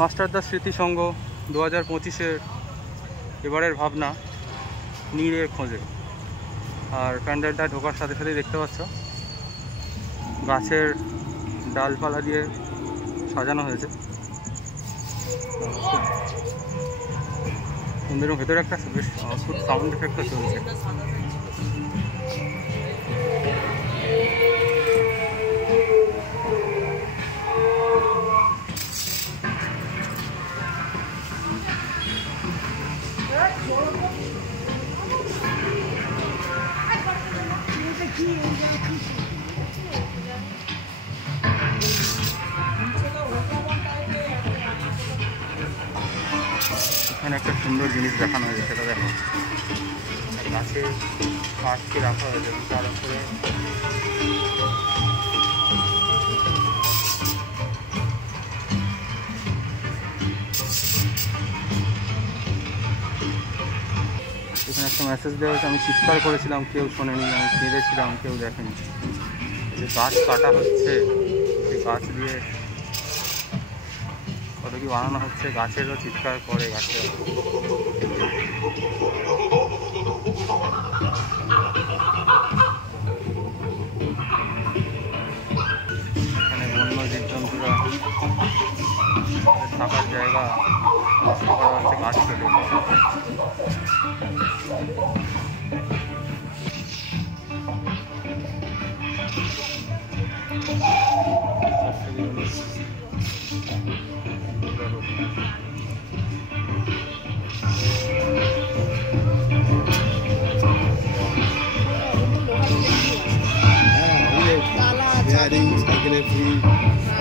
মাস্টারদা স্মৃতি সংঘ 2025-এর এবারের ভাবনা নীড়ের খোঁজে। আর প্যান্ডেলটা ঢোকার সাথে সাথেই দেখতে পাচ্ছ গাছের ডালপালা দিয়ে সাজানো হয়েছে। মন্দিরের ভেতরে একটা বেশ অদ্ভুত সাউন্ড এফেক্টও চলছে। এখানে একটা সুন্দর জিনিস দেখানো হয়েছে, সেটা দেখো। গাছে কাঠকে রাখা হয়েছে, তার উপরে এখানে একটা মেসেজ দেওয়া হয়েছে। আমি চিৎকার করেছিলাম, কেউ শোনেনি। আমি কেঁদেছিলাম, কেউ দেখেনি। যে গাছ কাটা হচ্ছে, সেই গাছ দিয়ে কত কি বানানো হচ্ছে, গাছেরও চিৎকার করে গাছের। এখানে বন্য জীবজন্তুরা থাকার জায়গা নষ্ট করা হচ্ছে গাছ কেটে।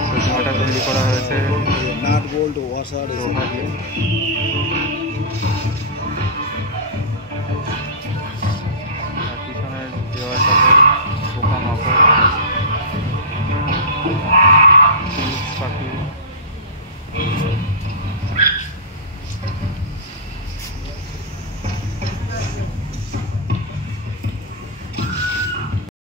প্রতিমাটা তৈরি করা হয়েছে নাট বোল্ট ওয়াশার লোহা দিয়ে। পিছনের দেওয়ালটাতে পোকামাকড়, পাখি